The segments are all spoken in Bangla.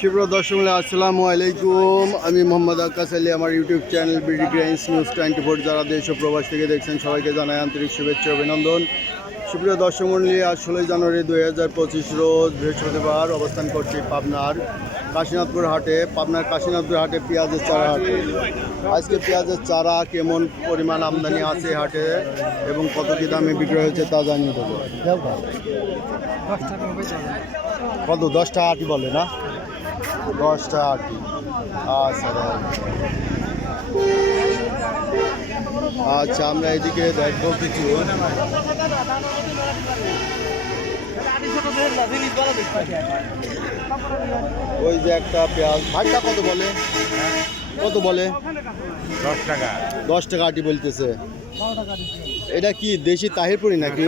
সুপ্রিয় দর্শক আসসালামু আলাইকুম। আমি মোহাম্মদ আক্কাস আলী। আমার YouTube channel BD grains news 24 যারা দেশ ও প্রবাস থেকে দেখছেন সবাইকে জানাই আন্তরিক শুভেচ্ছা অভিনন্দন। সুপ্রিয় দর্শক মণ্ডলী, আজ 16 জানুয়ারি 2025 রোজ বৃহস্পতিবার অবস্থান করছি পাবনার কাশীনাথপুর হাটে। পাবনার কাশীনাথপুর হাটে পেঁয়াজের চারা হাটে। আজকে পেঁয়াজের চারা কেমন পরিমাণ আমদানি আছে হাটে এবং কত কী দামে বিক্রি হয়েছে তা জানিয়ে দেবো। কত 10 টাকা আটি বলে না? 10 টাকা আটি। আচ্ছা আচ্ছা, আমরা এদিকে দেখবো কিছু। ওই যে একটা পেঁয়াজ ভাইটা কত বলে? কত বলে? 10 টাকা। 10 টাকা আটি বলতেছে। এটা কি দেশি তাহিরপুরি নাকি?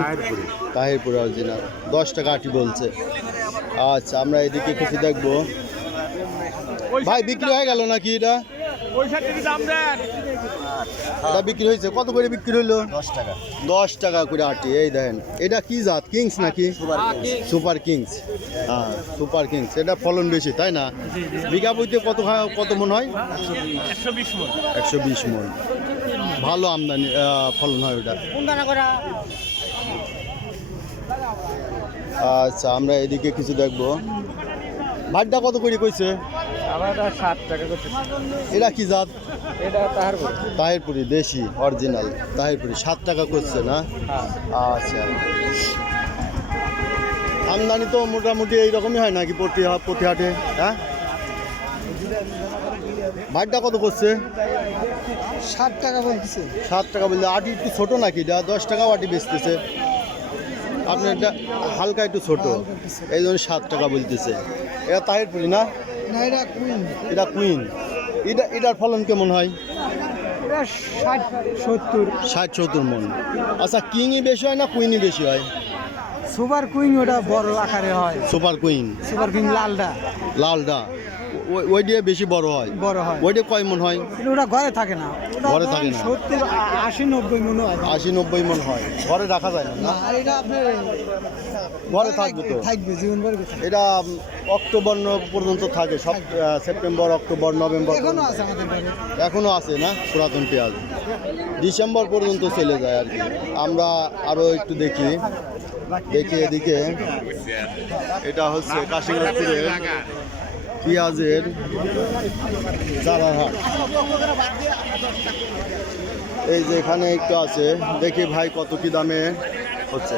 তাহিরপুরি অরিজিনাল। 10 টাকা আটি বলছে। আচ্ছা, আমরা এদিকে কিছু দেখবো। ভাই বিক্রি হয়ে গেল নাকি? এটা এটা বিক্রি হয়েছে। কত করে বিক্রি হইলো? 10 টাকা। 10 টাকা করে আটি। এই দেখেন, এটা কি জাত? কিংস নাকি? Super kings. হ্যাঁ, সুপার কিংস। এটা ফলন বেশি, তাই না? বিঘা বইতে কত মন হয়? 120 মন। ভালো আমদানি ফলন হয় ওটা। আচ্ছা, আমরা এদিকে কিছু দেখবো। ভাতটা কত করে কইছে? আমারটা 7 টাকা করছে। এটা কি জাত? এটা তাহিরপুরি। তাহিরপুরি দেশি অরিজিনাল তাহিরপুরি। 7 টাকা করছে না? আচ্ছা, আমদানি তো মোটামুটি এইরকমই হয় নাকি প্রতি হাটে? হ্যাঁ, ভাতটা কত করছে? 7 টাকা বলতেছে। 7 টাকা বললে আটি একটু ছোটো নাকি? এটা 10 টাকাও আটি বেচতেছে। আপনার এটা হালকা একটু ছোট, এই জন্য 7 টাকা বলতেছে। এটা তাহিরপুরি না? না, এটা কুইন। এটা কুইন। এটার ফলন কেমন হয়? এটা 60-70 মন। আচ্ছা, কিংই বেশি হয় না কুইনই বেশি হয়? সুপার কুইন ওটা বড় আকারে হয়। Super queen. সুপার কুইন লালটা। লালটা ওই দিয়ে বেশি বড় হয়। বড় হয়। ওইটা কয় মন হয়? ওটা ঘরে থাকে না। ঘরে থাকে না। 70-80-90 মন হয়। 80-90 মন হয়। ঘরে রাখা যায় না? আর এটা আপনার ঘরে থাকবে তো? থাকবে জীবনভর। এটা অক্টোবর পর্যন্ত থাকে, সব সেপ্টেম্বর, অক্টোবর, নভেম্বর এখনো আছে আমাদের ঘরে। এখনো আছে না? পুরাতন পেঁয়াজ ডিসেম্বর পর্যন্ত চলে যায় আর কি। আমরা আরো একটু দেখি এদিকে। এটা হচ্ছে কাশীনাথপুরের পেঁয়াজের চারা হাট। এই যে এখানে একটু আছে, দেখি ভাই কত কি দামে হচ্ছে।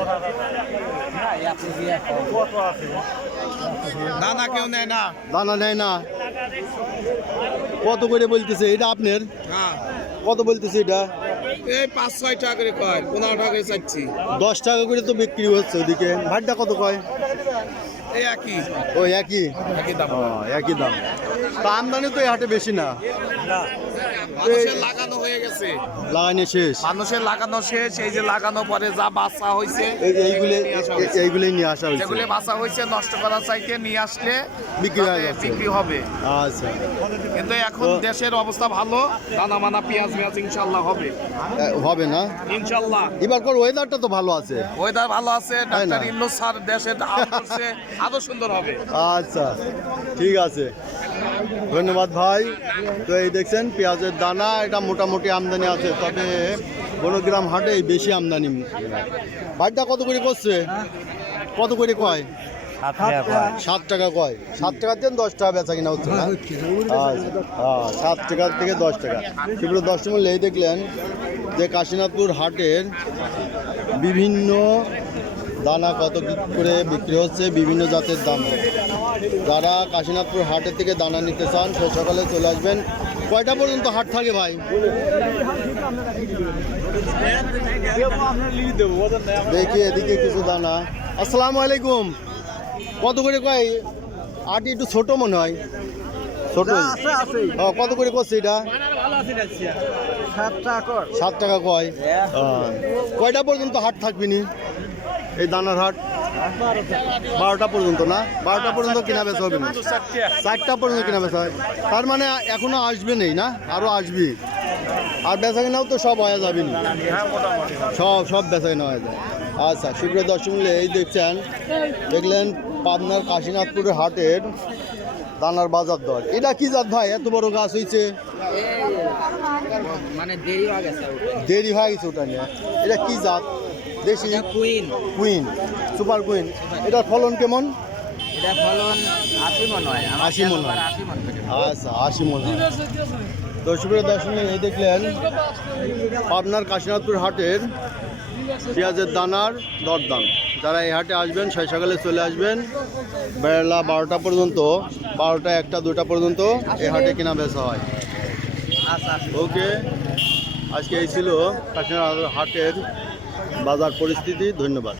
দানা কেউ নেয় না। দানা নেয় না? কত করে বলতেছে এটা আপনার? হ্যাঁ, কত বলতেছে এটা? এই 5-6 টাকা করে কয়, 15 টাকা করে চাচ্ছি। 10 টাকা করে তো বিক্রি হচ্ছে ওদিকে। ভাতটা কত কয়? এই একই। ওই একই দাম। একই দাম। তা আমদানি তো এই হাটে বেশি না? মানুষের লাগানো হয়ে গেছে। লাগানো শেষ। মানুষের লাগানো শেষ। এই যে লাগানো পরে যা বাচ্চা হয়েছে এইগুলোই নিয়ে আসা হয়েছে। যেগুলো বাচ্চা হয়েছে নষ্ট করার চাইতে নিয়ে আসলে বিক্রি হয়ে যাচ্ছে। বিক্রি হবে। আচ্ছা, কিন্তু এখন দেশের অবস্থা ভালো, দানা মানা পেঁয়াজ ইনশাল্লাহ হবে। হবে না ইনশাল্লাহ। এবার ওয়েদারটা তো ভালো আছে। ওয়েদার ভালো আছে। তাই না? ডাক্তার ইন্নুস স্যার দেশের আম করছে, আরো সুন্দর হবে। আচ্ছা, ঠিক আছে, ধন্যবাদ ভাই। তো এই দেখছেন পেঁয়াজের দানা, এটা মোটামুটি আমদানি আছে, তবে বনগ্রাম হাটে বেশি আমদানি। ভাইটা কত করে করছে? কত করে কয়? 7 টাকা কয়। 7 টাকার দেন 10 টাকা বেচা কিনা হচ্ছে না? হ্যাঁ, 7 টাকা থেকে 10 টাকা। সেগুলো 10 টাকা এই দেখলেন যে কাশীনাথপুর হাটের বিভিন্ন দানা কত করে বিক্রি হচ্ছে, বিভিন্ন জাতের দাম। যারা কাশীনাথপুর হাটের থেকে দানা নিতে চান সে সকালে চলে আসবেন। কয়টা পর্যন্ত হাট থাকে ভাই? দেখি এদিকে কিছু দানা। আসসালামু আলাইকুম। কত করে কয় আটি? একটু ছোট মনে হয়। ছোট কত করে করছে এটা? 7 টাকা কয়। কয়টা পর্যন্ত হাট থাকবি নি এই দানার হাট? 12টা পর্যন্ত না? 12টা পর্যন্ত কেনা বেচা হবে না? 4টা পর্যন্ত কেনা বেচা হয়। তার মানে এখনো আসবে নেই না? আরো আসবি। আর বেচা কেনাও তো সব হয়ে যাবে না? সব বেচা কেনা হয়ে যায়। আচ্ছা, সুপ্রিয় দর্শক মূল্যে এই দেখলেন পাবনার কাশীনাথপুরের হাটের দানার বাজার দর। এটা কি জাত ভাই, এত বড় গাছ হয়েছে? মানে দেরি হয়ে গেছে দেরি হয়ে গেছে ওটা নিয়ে। এটা কি জাত? দেশি কুইন, কুইন, সুপার কুইন। এটার ফলন কেমন? এটা ফলন 80 মন হয়। 80 মণ হয়। 80 মন থেকে। আচ্ছা, 80 মণ হয়। তো সুপ্রিয় দর্শক, এই দেখলেন পাবনার কাশীনাথপুর হাটের পেঁয়াজের দানার দরদাম। যারা এই হাটে আসবেন সেই সকালে চলে আসবেন, বেলা 12টা পর্যন্ত, 12টা 1টা 2টা পর্যন্ত এই হাটে কেনা বেচা হয়। ওকে, আজকে এই ছিল কাশীনাথ হাটের বাজার পরিস্থিতি। ধন্যবাদ।